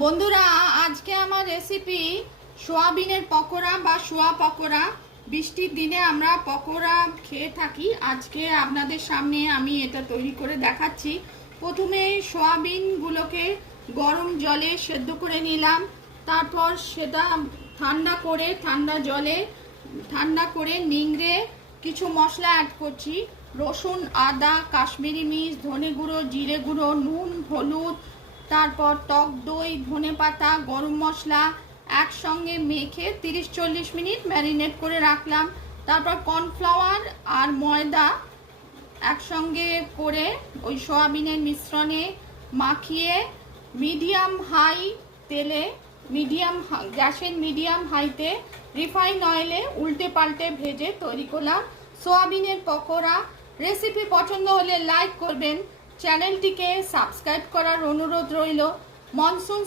বন্ধুরা, আজকে আমার রেসিপি সোয়াবিনের পকোড়া বা সোয়া পকোড়া। বৃষ্টির দিনে আমরা পকোড়া খেয়ে থাকি। আজকে আপনাদের সামনে আমি এটা তৈরি করে দেখাচ্ছি। প্রথমে সোয়াবিনগুলোকে গরম জলে সেদ্ধ করে নিলাম। তারপর সেটা ঠান্ডা করে নিংড়ে কিছু মশলা অ্যাড করছি। রসুন, আদা, কাশ্মীরি মির্চ, ধনে গুঁড়ো, জিরে গুঁড়ো, নুন, হলুদ, তারপর টক দই, ধনেপাতা, গরম মশলা একসঙ্গে মেখে 30-40 মিনিট ম্যারিনেট করে রাখলাম। তারপর কর্নফ্লাওয়ার আর ময়দা একসঙ্গে করে ওই সয়াবিনের মিশ্রণে মাখিয়ে গ্যাসের মিডিয়াম হাইতে রিফাইন অয়েলে উল্টে পাল্টে ভেজে তৈরি করলাম সোয়াবিনের পকোড়া। রেসিপি পছন্দ হলে লাইক করবেন, চ্যানেলটিকে সাবস্ক্রাইব করার অনুরোধ রইল। মনসুন